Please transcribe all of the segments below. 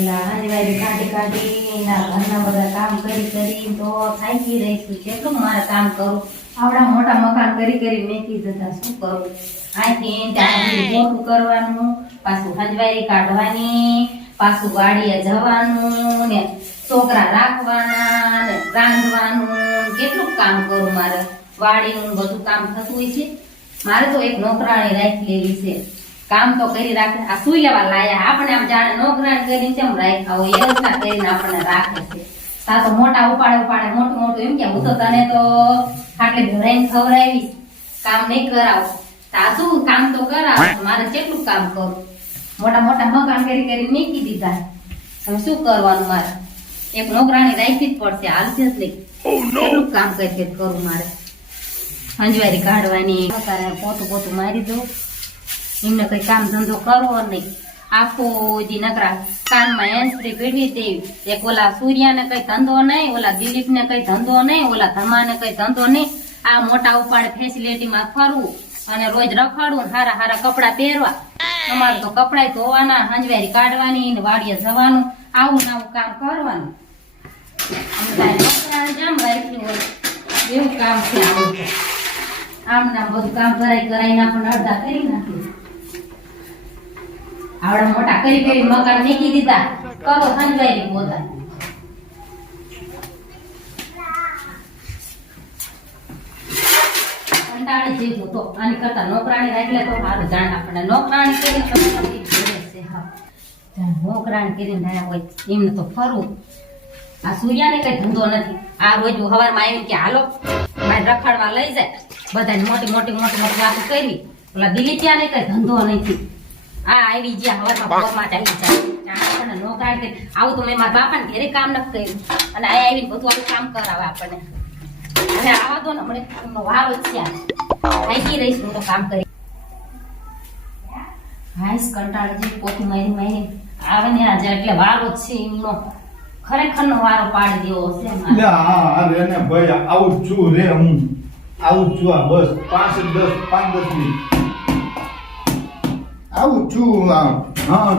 પેલા હંજવારી કાઢી ઘરના બધા કામ કરી તો થાકી રહીશું. કેટલું મારે કામ કરું? આવડા મોટા મકાન કરી મેકી જતા શું કરું? અહીંથી ત્યાં મોટું કરવાનું, પાછું હંજવારી કાઢવાની, પાછું વાડીએ જવાનું ને છોકરા રાખવાના ને રાંધવાનું, કેટલું કામ કરું મારે. વાડીનું બધું કામ થતું હોય છે. મારે તો એક નોકરાણી રાખી લેવી છે, કામ તો કરી રાખે. આ સુઈ લેવા લાયા આપણે આમ જાણે નોકરાણી કરીને કેમ રાખ્યા હોય વ્યવસ્થા કરીને આપણને રાખે છે. તા તો મોટા ઉપાડે મોટું એમ કે હું તો તને તો ખાટલે ભરાઈને ખવડાવીશ, કામ નહીં કરાવ. તા શું કામ તો કરાવ, મારે કેટલું કામ કરું? મોટા મકાન કરી મેકી દીધા. હવે શું કરવાનું? મારે એક નોકરાણી રાખવી જ પડશે, હાલશે જ નહીં. કેટલું કામ કરું મારે. હંજવારી કાઢવાની, પોતું મારી દઉં. એમને કઈ કામ ધંધો કરવો નહીં. આખો દી નકરા કાનમાં હેન્સફ્રી પેઢી દેવી. એક ઓલા સૂર્યાને કઈ ધંધો નહીં, ઓલા દિલીપને કઈ ધંધો નહીં, ઓલા ધમાને કઈ ધંધો નહીં. આ મોટા ઉપાડે ફેસિલિટીમાં ફરવું અને રોજ રખડવું, હારા કપડા પહેરવા. અમારે તો કપડા ધોવાના, હંજવારી કાઢવાની ને વાડીએ જવાનું, આવું કામ કરવાનું. જામ રાખી હોય એવું કામ છે. આમ બધું કામ કરાઈને આપણને અડધા કરી નાખ્યું. આવડા મોટા કરી મકાન મેકી દીધા. કરો હંજવારી પોતા. કંટાળી જેવું તો આની કરતા નોકરાણી રાખલે તો સારું. જાણ આપણને નોકરાણી કરીને નોકરાણી કરીને રહ્યા હોય એમને તો ફરવું. આ સૂર્યાને કઈ ધંધો નથી. આ રોજ સવારમાં આવીને કે હાલો મારે રખડવા લઈ જાય, બધાને મોટી વાતો કરવી. ઓલા દિલીપિયાને કઈ ધંધો નથી. આ આવી ગયા હવારમાં પગમાં ચાલી જાય. નોકરાણી આવું તો મેં મારા બાપાને ઘરે કામ નથી કર્યું અને આ આવીને બધું આવું કામ કરાવે આપણને. અને આવા દો ને મને વારો જ છે. થાકી રહીશ હું તો કામ કરી. હાઈસ કંટાળી જઈ પોતી મારી આવે ને આજે એટલે વારો જ છે એમનો. ખરેખર નો વારો પાડી દેવો છે. ભાઈ આવું છું રે, હું આવું છું. બસ 5-10 મિનિટ આવું છું. હા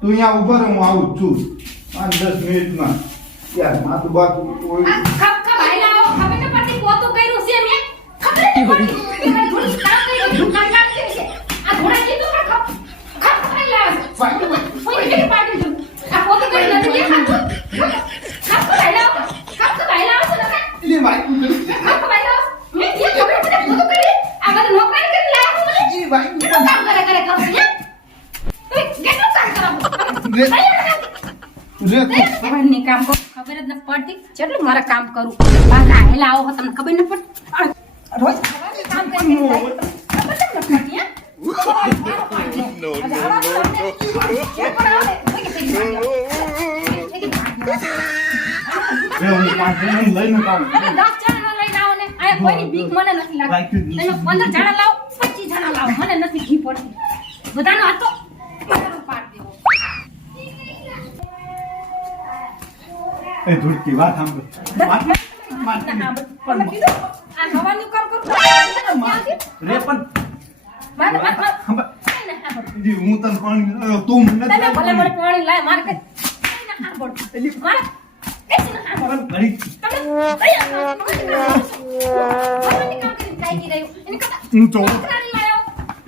તું અહીંયા ઉભા રહે, હું આવું છું 5-10 મિનિટમાં. યાર માથું બાથું પોતું કર્યું છે મેં. ખબર નથી થોડી કામ કર્યું કામ છે. આ ઘોડા કીધું કે ખપ લાવ કોઈ કે પાડી દઉં. આ પોતું કર્યું નથી કે ખપ લાવ એટલે ભાઈ ખપ લાવ મેં જે ખબર મને પોતું કરી આ બધું નોકરી કરી લાવ મને. એ ભાઈ કામ કરે કર તું કેટલું કામ કરાવું રે કામ કર. ખબર જ નથી પડતી કેટલું મારે કામ કરું. બાધા હેલા આવો તમને ખબર ન પડતી. રોજ કામ કરી ખબર જ નથી પડતી. લઈને કામ 10 જણા લઈને આવો ને. આ કોઈની ભીખ મને નથી લાગતી. તમે 15 જણા લાવો 25 જણા લાવો, મને નથી ઘી પડતી. બધાનો હાથ તો પાડ દેવો. એ ધૂળકી વાત સાંભળ. આ હવાનું કામ કરું રે પણ હું તને પાણી તું મને તમે ભલે મને પાણી લાય મારે કઈ ના સાંભળ મારે કઈ ના સાંભળ ઘડી તમે કામ કરી કાઈ રહ્યું એને કદા હું તો નોકરાણી લાયો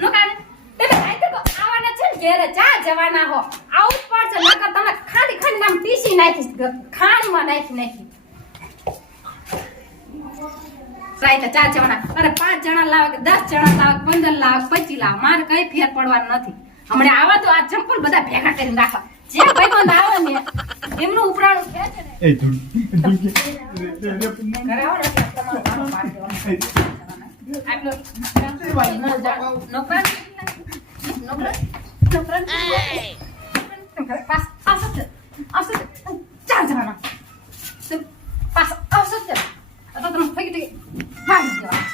નોકરાણી તમે આઈ તો આવવાના છે ને ઘેરે ચા જવાના હો. આવું જ પડશે નકર તમે ખાલી નામ પીસી નાખીશ ખાણીમાં નાખી રાઈતા 4 જણા. અરે 5 જણા લાવે કે 10 જણા લાવે 15 લાવે 25 લાવે, મારે કઈ ફેર પડવાનું નથી. હમણાં આવા તો આ ચંપલ બધા ભેગા કરીને રાખવા. જે ભાઈબંધ આવે ને એમનું ઉપરાણું છે ને એ ધૂળકી ઘરે આવો ને તમારો કામ પાડી દેવાનો. આટલો નોકરાણી પાસ આવશે 4 જણા પાસ આવશે તો તમે ફરી ભાગી દેવા.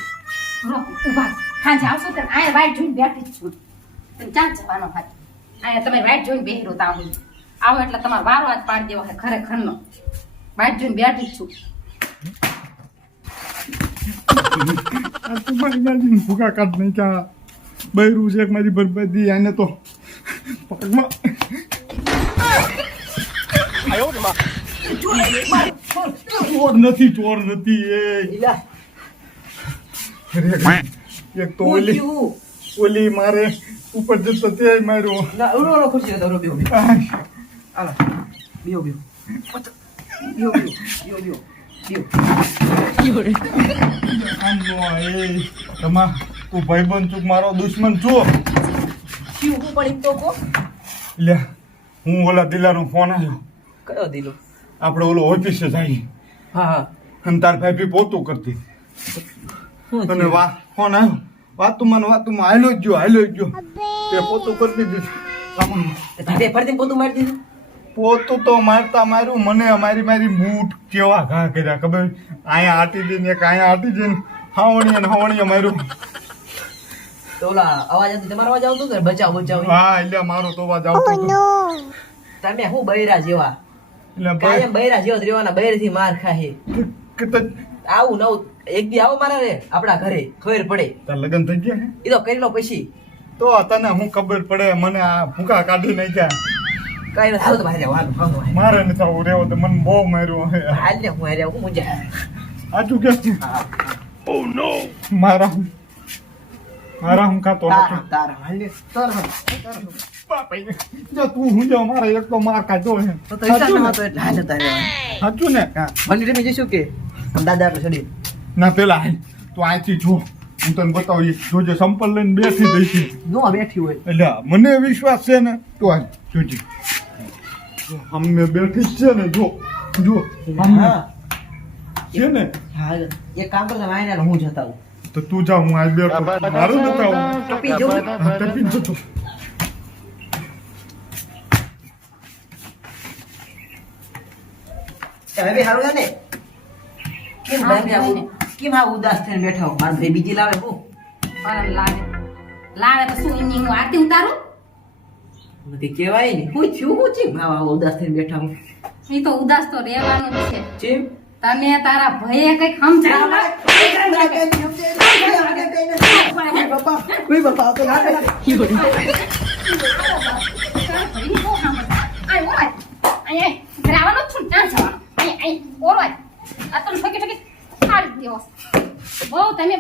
ઉભા હા આવશો તો આ વાઈટ જોઈને બેઠી જ છું. તમે ક્યાં જવાનો ભાઈ? આ તમે વાઈટ જોઈને બેહી રહો તાવ આવો એટલે તમારો વારો જ પાડી દેવો. ખરેખરનો વાઈટ જોઈને બેઠી જ છું. મારી ભૂકા કાઢ નહીં ક્યાં બૈરું છે મારી બરબાદી. આને તો પગમાં ચોર નથી એ એક તો ઓલી મારે ઉપર જતો તે માર્યો તમા તું ભાઈબંધ છું મારો દુશ્મન છું લે હું ઓલા દિલાનો ફોન આવ્યો કયો દિલો આપણે ઓલો ઓફિસે જઈએ હા અને તાર ભાઈ બી પોતું કરતી અને ફોન આવ્યો વાતુમાં હાલ્યો જ ગયો તે પોતું કરી દીધું તે ફરતી પોતું મારી દીધું પોતું તો માર્યું મને મારી બૂટ કેવા ઘા કર્યા ખબર અહીંયા આટી દઈને એક અહીંયા આટી દઈને હાવણીએ માર્યું તો ઓલા અવાજ આવતો તમારો અવાજ આવતો કે બચાવ હા એટલે મારો તો અવાજ આવતો હતો. તમે હું બૈરા જેવા એટલે કાયમ બૈરા જેવા જ રહેવાના બૈરથી માર ખાહે આવું નવું એક દી આવો મારા રે આપણા ઘરે ખબર પડે તાર લગ્ન થઈ ગયા હે? એ તો કરી લો પછી તો તને હું ખબર પડે મને આ ભૂકા કાઢી નાખ્યા કઈ નથી હાલો તો બહાર જાઓ હાલો મારે નથી આવું રેવો તો મને બહુ માર્યું હે હાલ ને હું હારે હું મુંજા આટલું કે છે ઓ નો મારા હું ખાતો નથી તારા હાલ ને બાપા જો તું હું જાવ મારે એક તો માર કાઢો હે તો ઈશાન ન હતો એટલે હાલ તારે સાચું ને મને રેમી જઈશું કે દાદા આપણે છોડી ના પેલા હાલ તું અહીંથી જો હું તને બતાવી જોજે સંપલ લઈને બેઠી દઈશ નો બેઠી હોય એટલે મને વિશ્વાસ છે ને તો હાલ જોજે અમને બેઠી જ છે ને જો અમને છે ને હા એક કામ કરતા વાયના હું જતા હું તો તું જા હું આ બેઠો મારું નથી આવું ટપી જવું ટપી જતો તમે બી હારું ને કેમ આ ઉદાસ થઈને બેઠા હો મારા ભાઈ બીજી લાવે હું પણ લાવે તો શું એમની હું આરતી ઉતારું નથી કહેવાય ને હું થયું હું ચીમ આવા ઉદાસ થઈને બેઠા હું એ તો ઉદાસ તો રહેવાનું જ છે ચીમ તને તારા ભયે કઈક સમજાવ બહુ તમે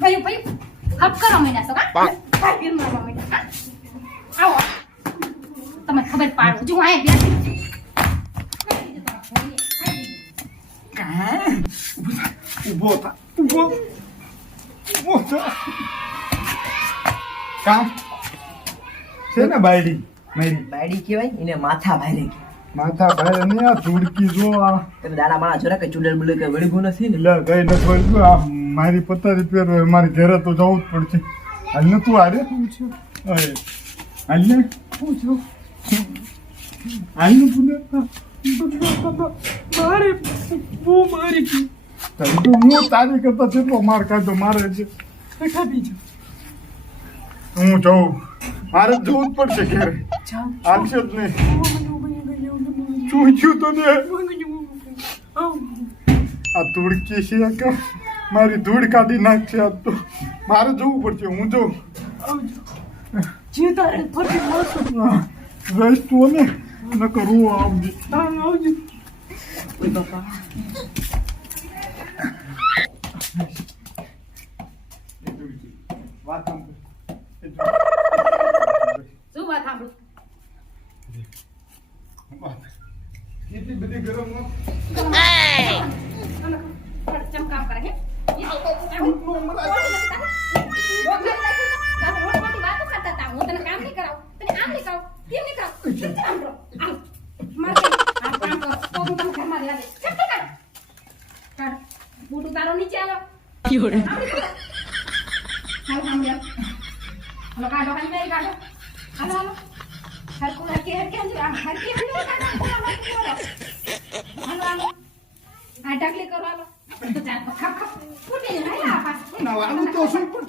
ભયું હપ કરો મીના છો કા મારવા મીના આવો તમને ખબર પાડું જો આ બેસી ઊભો થા ઊભો થા કામ છે ને બાયડી મારી બાયડી કહેવાય એને માથા ભાઈ માથા ભાઈ ને આ ધૂળકી જો આ તમે દાડા માણા જોરા કે ચુડેલ બુલે કે વળગું નથી ને એટલે કઈ ન થયું આ મારી પત્તા પહેરવા મારી ઘરે તો જવું જ પડશે હાલ ને તું આરે હાલ ને પૂછો હાલ ને પુને મારે બહુ મારી તને તો હું તારી કરતા જેટલો માર કાઢો મારે છે ખાધી છે હું જાઉં મારે જવું જ પડશે ઘરે આવશે જ નહીં શું થયું તને આ ધૂળકી છે કે મારી ધૂળ કાઢી નાખશે આજ તો મારે જવું પડશે હું જાઉં રહીશ તું ને ન કરું આવજે આવજે બાપા વાત શું વાત સાંભળું કેટલી બધી ગરમ ચમકામ કરે હે હું તને કામ નહીં કરાવું તને આમ નહીં કરાવું કેમ નહીં કરાવું બૂટ ઉતારો નીચે આવો કાઢો કાઢો હાલો હાલો હરકું હરકે હરકે આમ હરકે હાલો હાલો આ ઢગલી કરો હાલો તો ચાલ ખપ ખપ ફૂટી જાય હાલો આ પાસ ના વાળું તો શું પણ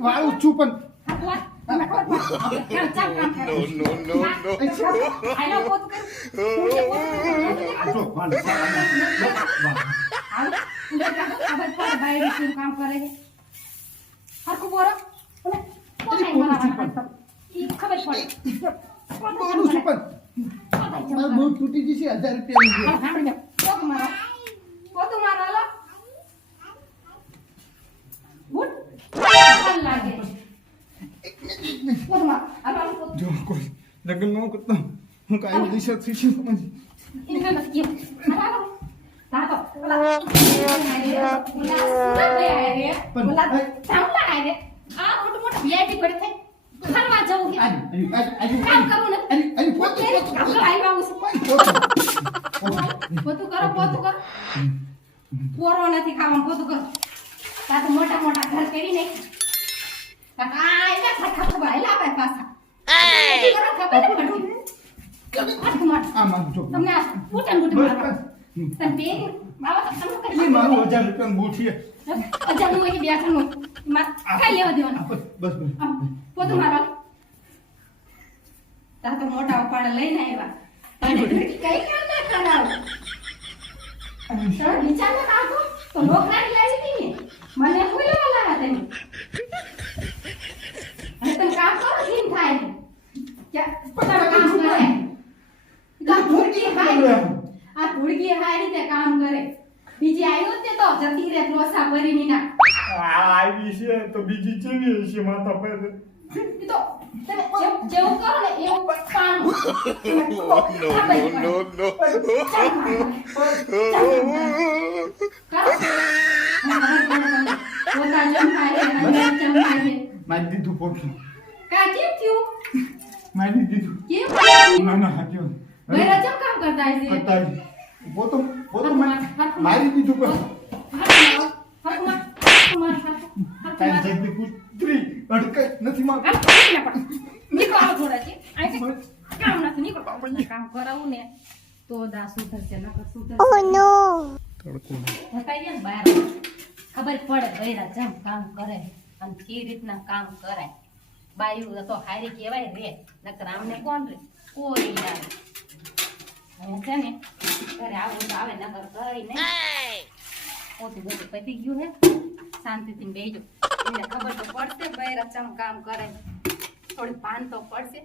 વાળું છું પણ કામ કરે છે હરકું બોરો ખબર પડે મારે બહુ તૂટી જશે 1000 રૂપિયાની છે. પોતું મારો હાલો બુટ હાલ લાગે પોતું મારો હાલો પોતું જો કોઈ લગ્ન ન કરતો હું કાંઈ દિશા થઈ છું મને ini kan masih gini. Tahu. Ulah ya. Ulah tahu lah ya. Ah, motor VIP પડે ખાવા જવું છે. કામ કરવું નથી. અરે પોતું કામ કરો આવી આવું પોતું કરો. પોરો નથી ખાવાનું પોતું કરો. તા તો મોટા મોટા ઘર કરી નહીં. કાકા એના ખાખા ભાઈ લાવે પાછા. કરો ખબર પડતી. આ મારું જો તમને આ બૂટન મારો તમે બેન બાબા તમને એ કરી મારું 1000 રૂપિયાનું બૂટ છે. અજાનું હોય કે બેઠાનું માં કઈ લેવા દેવાનું બસ પોતું મારો તા તો મોટા ઉપાડે લઈને આવ્યા અને કઈ કામ ના કરાવ સર વિચાર ના કાઢો તો નોકરાની લાવી હતી ને મને કોઈ લેવા લાવ્યા તમે અને તમે કામ કરો કેમ થાય ક્યાં કામ કરે આ ધુડકી હારી રીતે કામ કરે બીજી આવ્યો તે તો જતી રે લોસા ભરીની ના આવી છે તો બીજી ચેવી હશે માથા પર ઈ તો તમે જેવું કરો ને એવું કામ No. પોતા જમખાય અંદર જમખાય મારી દીધું પોતું કા કેમ થયું મારી દીધું કેમ થયું ના હાચ્યો મેરા જમ કામ કરતા હશે પતાઈ પોતું મારી દીધું પણ કાઈ જલ્દી પુત્રી અડકે નથી માં કામ કરાવું ને તો દા સુધરશે નકર સુધરશે તડકો બતાઈએ ને બહાર ખબર પડે બૈરા જેમ કામ કરે અને કે રીતના કામ કરાય બાયું તો હારી કહેવાય રે નકર આમને કોણ રે કોઈ ના રે હવે છે ને ઘરે આવું તો આવે નકર કઈ નહીં પોતું બધું પતી ગયું હે શાંતિથી બેજો એને ખબર તો પડશે બૈરા જેમ કામ કરે થોડી ભાન તો પડશે